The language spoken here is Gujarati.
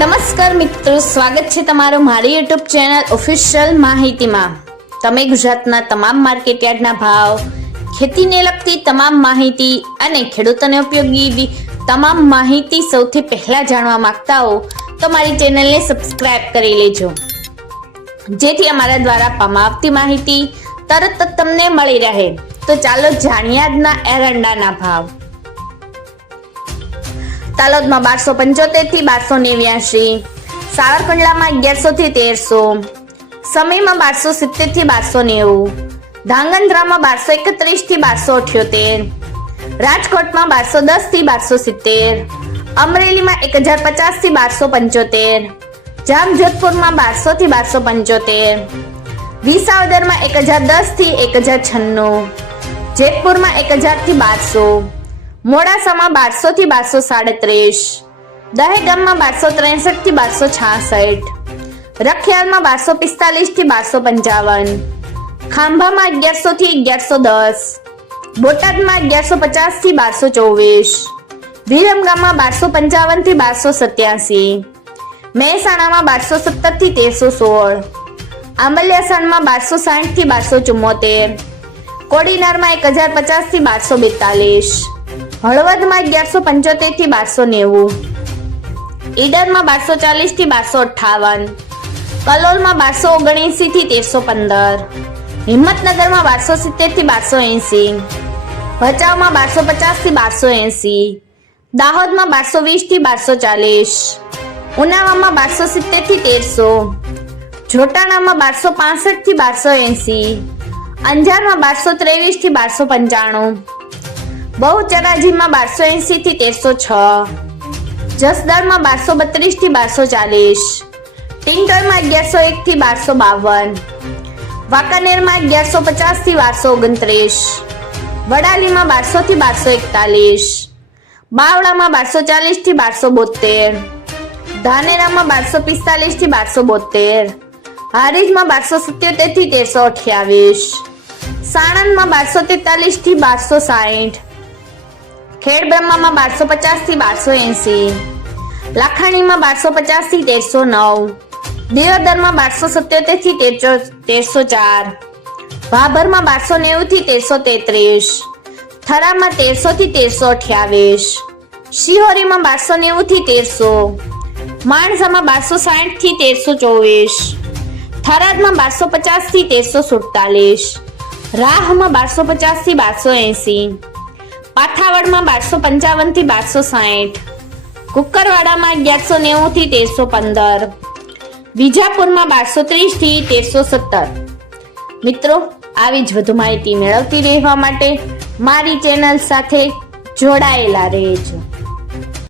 નમસ્કાર મિત્રો, સ્વાગત છે તમારું મારી યુટ્યુબ ચેનલ ઓફિશિયલ માહિતીમાં। તમે ગુજરાતના તમામ માર્કેટયાર્ડના ભાવ, ખેતીને લગતી તમામ માહિતી અને ખેડૂતોને ઉપયોગી તમામ માહિતી સૌથી પહેલા જાણવા માંગતા હો તો મારી ચેનલને સબસ્ક્રાઇબ કરી લેજો, જેથી અમારા દ્વારા આપવામાં આવતી માહિતી તરત જ તમને મળી રહે। તો ચાલો જાણીએ આજના એરંડાના ભાવ। તાલોદમાં 1275 થી 1289, સાવરકુંડલામાં 1100 થી 1300, સમીમાં 1270 થી 1290, ધાંગધ્રામાં 1231 થી 1278, રાજકોટમાં 1210 થી 1270, અમરેલીમાં 1050 થી 1275, જામજોધપુરમાં 1200 થી 1275, વિસાવદરમાં 1010 થી 1096, જેતપુરમાં 1000 થી 1200, મોડાસામાં 1200 થી 1237, દહેગામમાં 1263 થી 1266, રખિયાલમાં 1245 થી 1255, ખાંભામાં 1100 થી 1110, બોટાદમાં 1150 થી 1224, વિરમગામમાં 1255 થી 1287, મહેસાણામાં 1217 થી 1316, આંબલિયાસાણમાં 1260 થી 1274, કોડીનારમાં 1050 થી 1242, હળવદમાં 1175 થી 1290, ઈડરમાં 1240 થી 1258, કલોલમાં 1279 થી 1315, હિંમતનગરમાં 1270 થી 1280, ભચાઉમાં 1250 થી 1280, દાહોદમાં 1220 થી 1240, ઉનાવામાં 1270 થી 1300, જોટાણામાં 1265 થી 1280, અંજારમાં 1223 થી 1295, બહુચરાજીમાં 1280 થી 1306, જસદણમાં 1232 થી 1240, ટિંટોયમાં 1101 થી 1252, વાંકાનેરમાં 1150 થી 1229, વડાલીમાં 1200 થી 1241, બાવળામાં 1240 થી 1272, ધાનેરામાં 1245 થી 1272, હારીજમાં 1277 થી 1328, સાણંદમાં 1243 થી 1260, ખેડબ્રહ્મામાં 1250 થી 1280, લાખાણીમાં 1250 થી 1309, દિયોદરમાં 1277 થી 1304, ભાભરમાં 1290 થી 1333, થરામાં 1300 થી 1328, શિહોરીમાં 1290 થી 1300, માણસામાં 1260 થી 1324, થરાદમાં 1250 થી 1347, રાહમાં 1250 થી 1280, પાથાવડમાં 1255 થી 1260, કુકરવાડામાં 1190 થી 1315, વિજાપુરમાં 1230 થી 1317। મિત્રો, આવી જ વધુ માહિતી મેળવતી રહેવા માટે મારી ચેનલ સાથે જોડાયેલા રહેજો।